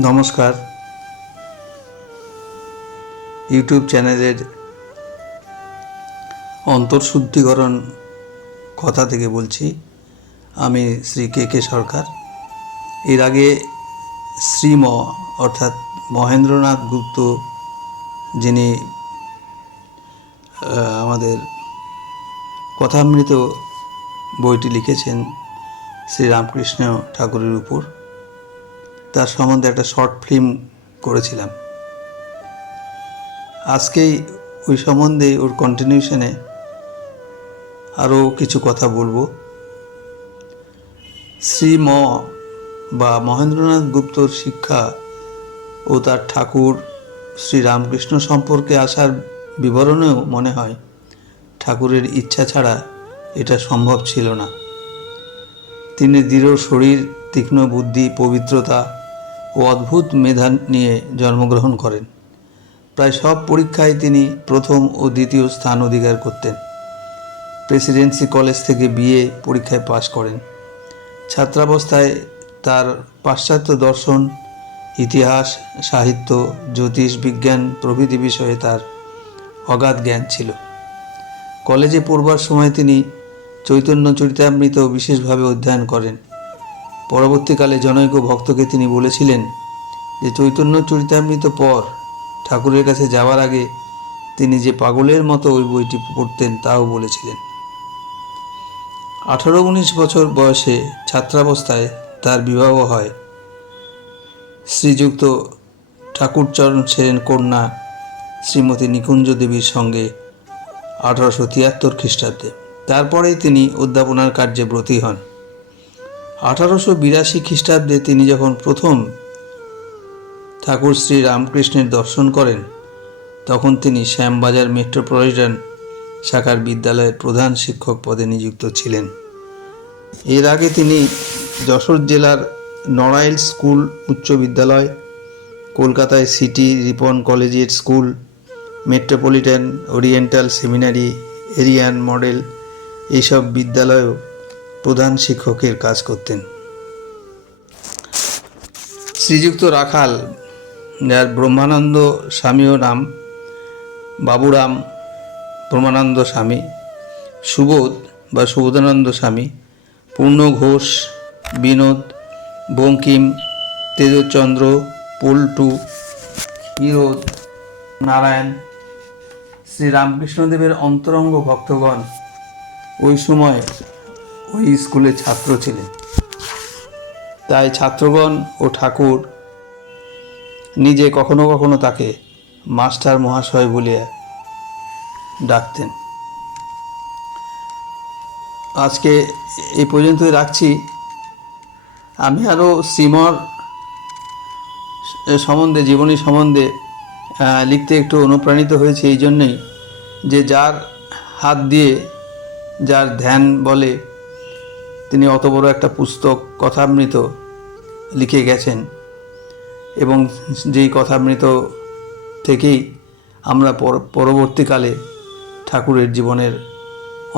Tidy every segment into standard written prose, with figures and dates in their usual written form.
নমস্কার। ইউটিউব চ্যানেলের অন্তর্শুদ্ধিকরণ কথা থেকে বলছি। আমি শ্রী কে সরকার। এর আগে শ্রীম অর্থাৎ মহেন্দ্রনাথ গুপ্ত, যিনি আমাদের কথামৃত বইটি লিখেছেন শ্রীরামকৃষ্ণ ঠাকুরের উপর, তার সম্বন্ধে একটা শর্ট ফিল্ম করেছিলাম। আজকেই ওই সম্বন্ধে ওর কন্টিনিউশনে আরও কিছু কথা বলবো। শ্রীম বা মহেন্দ্রনাথ গুপ্তর শিক্ষা ও তার ঠাকুর শ্রীরামকৃষ্ণ সম্পর্কে আসার বিবরণেও মনে হয় ঠাকুরের ইচ্ছা ছাড়া এটা সম্ভব ছিল না। তিনি দৃঢ় শরীর, তীক্ষ্ণ বুদ্ধি, পবিত্রতা ও অদ্ভুত মেধা নিয়ে জন্মগ্রহণ করেন। প্রায় সব পরীক্ষায় তিনি প্রথম ও দ্বিতীয় স্থান অধিকার করতেন। প্রেসিডেন্সি কলেজ থেকে বিএ পরীক্ষায় পাশ করেন। ছাত্রাবস্থায় তার পাশ্চাত্য দর্শন, ইতিহাস, সাহিত্য, জ্যোতিষ, বিজ্ঞান প্রভৃতি বিষয়ে তার অগাধ জ্ঞান ছিল। কলেজে পড়বার সময় তিনি চৈতন্য চরিতামৃত বিশেষভাবে অধ্যয়ন করেন। পরবর্তীকালে জনৈক ভক্তকে তিনি বলেছিলেন যে চৈতন্য চরিতামৃত পর ঠাকুরের কাছে যাওয়ার আগে তিনি যে পাগলের মতো ওই বইটি পড়তেন তাও বলেছিলেন। 18-19 বছর বয়সে ছাত্রাবস্থায় তার বিবাহ হয় শ্রীযুক্ত ঠাকুরচরণ সেন কন্যা শ্রীমতী নিকুঞ্জ দেবীর সঙ্গে 1873 খ্রিস্টাব্দে। তারপরেই তিনি অধ্যাপনার কার্যে ব্রতী হন। 1882 খ্রিস্টাব্দে তিনি যখন প্রথম ঠাকুর শ্রী রামকৃষ্ণের দর্শন করেন, তখন তিনি শ্যামবাজার মেট্রোপলিটন শাখার বিদ্যালয়ের প্রধান শিক্ষক পদে নিযুক্ত ছিলেন। এর আগে তিনি যশোর জেলার নড়াইল স্কুল উচ্চ বিদ্যালয়, কলকাতায় city Ripon collegiate school, metropolitan oriental seminary, Aryan model এইসব বিদ্যালয়েও প্রধান শিক্ষকের কাজ করতেন। শ্রীযুক্ত রাখাল, যার ব্রহ্মানন্দ স্বামীও নাম, বাবুরাম ব্রহ্মানন্দ স্বামী, সুবোধ বা সুবোধানন্দ স্বামী, পূর্ণ ঘোষ, বিনোদ, বঙ্কিম, তেজচন্দ্র, পল্টু, হিরোদ, নারায়ণ, শ্রীরামকৃষ্ণদেবের অন্তরঙ্গ ভক্তগণ ওই সময় ওই স্কুলের ছাত্র ছিলেন। তাই ছাত্রগণ ও ঠাকুর নিজে কখনো কখনো তাকে মাস্টার মহাশয় বলে ডাকতেন। আজকে এই পর্যন্তই রাখছি। আমি আরও শ্রীমর সম্বন্ধে, জীবনী সম্বন্ধে লিখতে একটু অনুপ্রাণিত হয়েছে এই জন্যেই যে যার হাত দিয়ে, যার ধ্যান বলে তিনি অত বড় একটা পুস্তক কথামৃত লিখে গেছেন, এবং যেই কথামৃত থেকেই আমরা পরবর্তীকালে ঠাকুরের জীবনের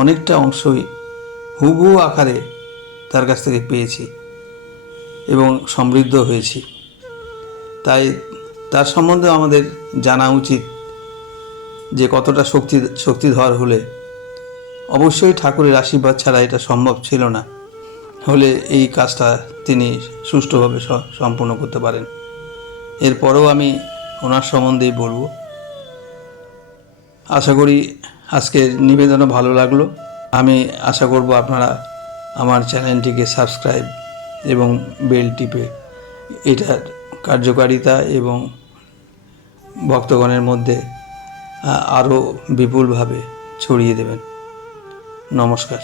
অনেকটা অংশই হুবহু আকারে তার কাছ থেকে পেয়েছি এবং সমৃদ্ধ হয়েছি। তাই তার সম্বন্ধে আমাদের জানা উচিত যে কতটা শক্তিধর হলে, অবশ্যই ঠাকুরের আশীর্বাদ ছাড়া এটা সম্ভব ছিল না, হলে এই কাজটা তিনি সুষ্ঠুভাবে সম্পূর্ণ করতে পারেন। এরপরেও আমি ওনার সম্বন্ধেই বলবো। আশা করি আজকের নিবেদনও ভালো লাগলো। আমি আশা করব আপনারা আমার চ্যানেলটিকে সাবস্ক্রাইব এবং বেল টিপে এটার কার্যকারিতা এবং ভক্তগণের মধ্যে আরও বিপুলভাবে ছড়িয়ে দেবেন। নমস্কার।